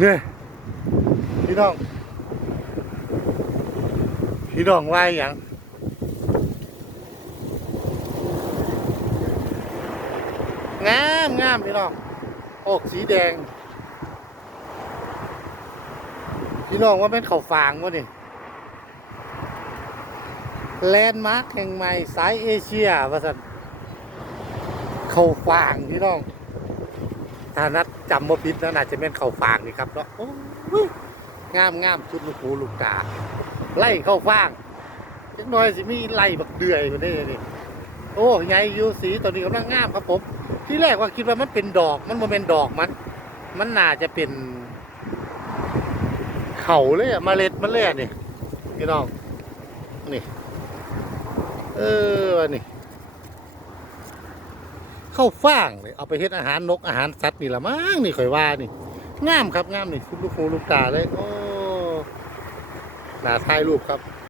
เนี่ยพี่น้อง พี่น้องว่าอย่างงามงามพี่น้องอกสีแดง พี่น้องว่าเป็นเขาฟางวะนี่แลนด์มาร์คแห่งใหม่สายเอเชียว่าสันเขาฟางพี่น้อง ถ้านัดจำบ่ผิดนะน่าจะเป็นเขาฟางนี่ครับเนาะโอ้ยงามงามชุดลูกหูลูกตาไล่เข้าฟางจักหน่อยสิมีไล่บักเดือยมาได้นี่โอ้ใหญ่อยู่สีตัวนี้กำลังงามครับผม ที่แรกว่าคิดว่ามันเป็นดอกมันบ่เป็นดอกมัน มันน่าจะเป็น เขาเลยอะเมล็ดมันเลยอะนี่พี่น้องนี่ เออนี่ ข้าฟ่างเลยเอาไปเฮ็ดอาหารนกอาหารสัตว์นี่ละมั้งนี่ข่อยว่านี่งามครับงามนี่คุณลูกหูลูกตาเลยโอ้หน้าถ่ายรูปครับ